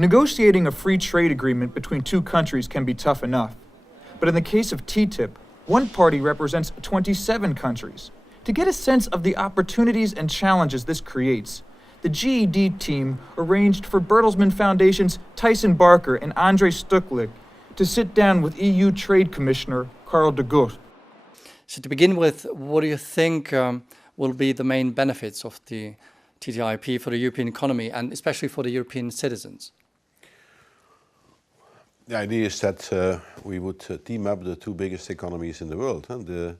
Negotiating a free trade agreement between two countries can be tough enough. But in the case of TTIP, one party represents 27 countries. To get a sense of the opportunities and challenges this creates, the GED team arranged for Bertelsmann Foundation's Tyson Barker and André Stucklich to sit down with EU Trade Commissioner Karel de Gucht. So to begin with, what do you think will be the main benefits of the TTIP for the European economy and especially for the European citizens? The idea is that we would team up the two biggest economies in the world, the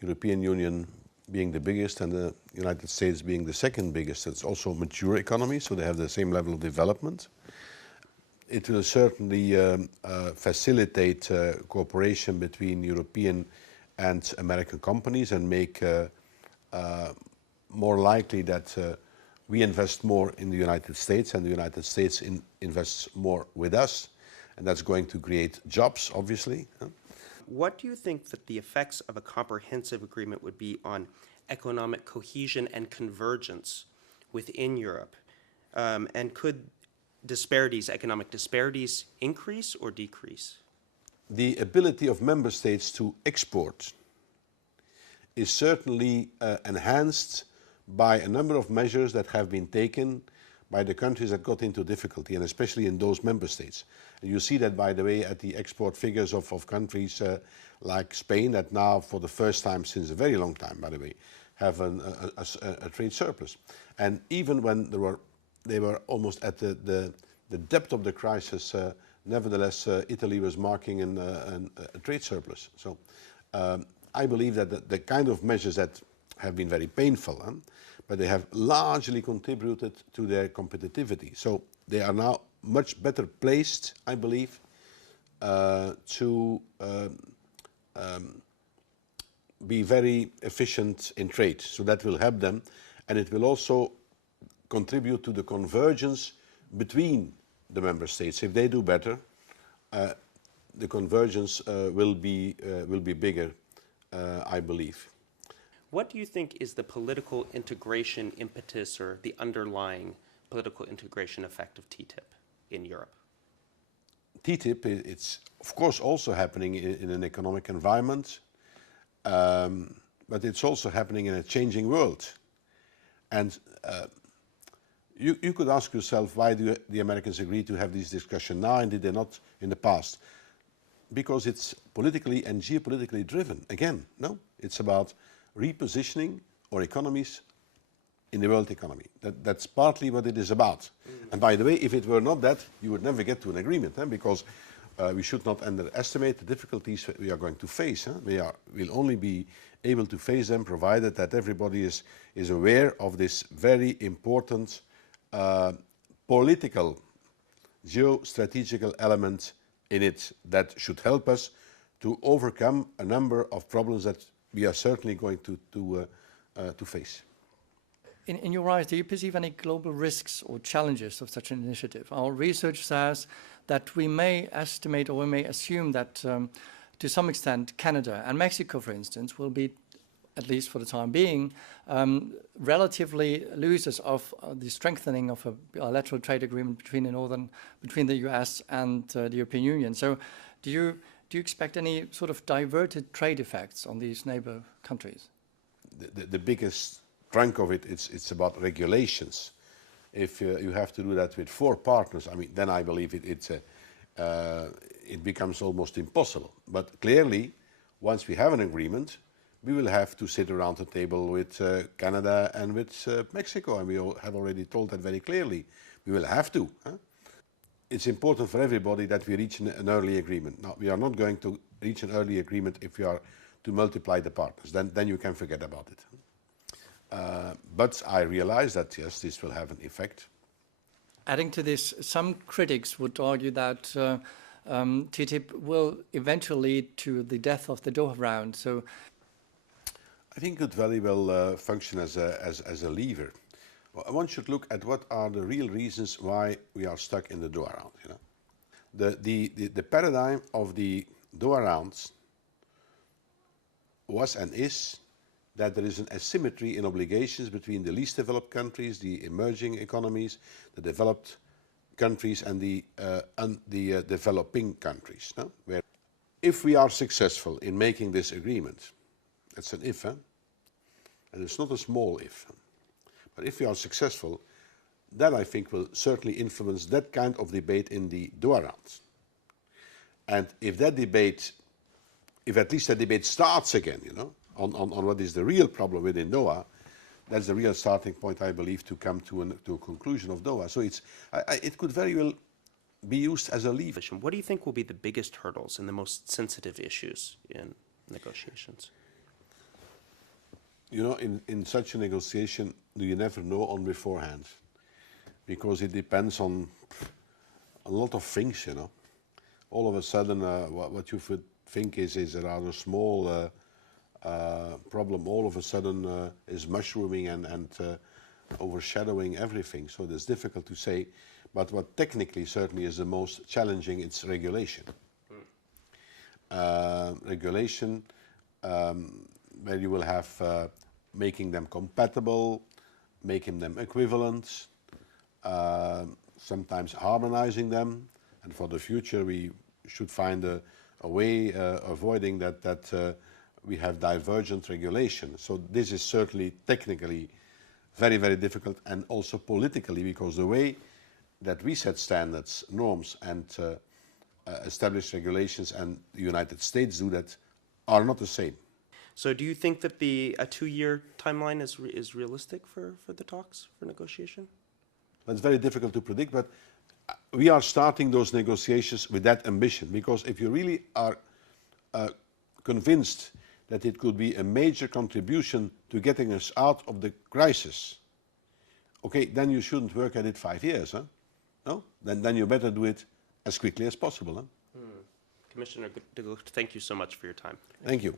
European Union being the biggest and the United States being the second biggest. It's also a mature economy, so they have the same level of development. It will certainly facilitate cooperation between European and American companies and make more likely that we invest more in the United States and the United States invests more with us. And that's going to create jobs, obviously. What do you think that the effects of a comprehensive agreement would be on economic cohesion and convergence within Europe? And could economic disparities increase or decrease? The ability of member states to export is certainly enhanced by a number of measures that have been taken by the countries that got into difficulty, and especially in those member states. And you see that, by the way, at the export figures of countries like Spain, that now, for the first time since a very long time, by the way, have a trade surplus. And even when they were almost at the depth of the crisis, nevertheless, Italy was marking a trade surplus. So I believe that the kind of measures that have been very painful, but they have largely contributed to their competitivity. So they are now much better placed, I believe, to be very efficient in trade. So that will help them, and it will also contribute to the convergence between the member states. If they do better, the convergence will be bigger, I believe. What do you think is the political integration impetus or the underlying political integration effect of TTIP in Europe? TTIP, it's of course also happening in an economic environment, but it's also happening in a changing world. And you could ask yourself, why do the Americans agree to have this discussion now and did they not in the past? Because it's politically and geopolitically driven. Again, no, it's about repositioning our economies in the world economy. That's partly what it is about. And by the way, if it were not that, you would never get to an agreement, because we should not underestimate the difficulties we are going to face. We'll only be able to face them provided that everybody is aware of this very important political, geostrategical element in it that should help us to overcome a number of problems that we are certainly going to face. In your eyes, do you perceive any global risks or challenges of such an initiative? Our research says that we may estimate or we may assume that to some extent Canada and Mexico, for instance, will be, at least for the time being, relatively losers of the strengthening of a bilateral trade agreement between the US and the European Union. So do you expect any sort of diverted trade effects on these neighbor countries? The biggest trunk of it's about regulations. If you have to do that with 4 partners, then I believe it becomes almost impossible. But clearly, once we have an agreement, we will have to sit around the table with Canada and with Mexico, and we have already told that very clearly. We will have to. It's important for everybody that we reach an early agreement. Now, we are not going to reach an early agreement if we are to multiply the partners. Then you can forget about it. But I realize that, yes, this will have an effect. Adding to this, some critics would argue that TTIP will eventually lead to the death of the Doha round. So I think it could very well function as a lever. One should look at what are the real reasons why we are stuck in the Doha round. The paradigm of the Doha rounds was and is that there is an asymmetry in obligations between the least developed countries, the emerging economies, the developed countries and the developing countries. No? Where if we are successful in making this agreement, that's an if, and it's not a small if, but if we are successful, that I think will certainly influence that kind of debate in the Doha round. And if that debate, if at least that debate starts again, you know, on what is the real problem within Doha, that's the real starting point, I believe, to come to a conclusion of Doha. So it could very well be used as a lever. What do you think will be the biggest hurdles and the most sensitive issues in negotiations? You know, in such a negotiation, you never know on beforehand, because it depends on a lot of things, you know. All of a sudden, what you would think is a rather small problem, all of a sudden is mushrooming and overshadowing everything. So it's difficult to say. But what technically certainly is the most challenging, it's regulation. Regulation, where you will have making them compatible, making them equivalent, sometimes harmonizing them. And for the future, we should find a way avoiding that we have divergent regulation. So this is certainly technically very, very difficult, and also politically, because the way that we set standards, norms, and establish regulations, and the United States do that, are not the same. So do you think that a 2-year timeline is realistic for the talks, for negotiation? It's very difficult to predict, but we are starting those negotiations with that ambition, because if you really are convinced that it could be a major contribution to getting us out of the crisis, okay, then you shouldn't work at it 5 years, huh? No? Then you better do it as quickly as possible. Huh? Commissioner de Gucht, thank you so much for your time. Thank you.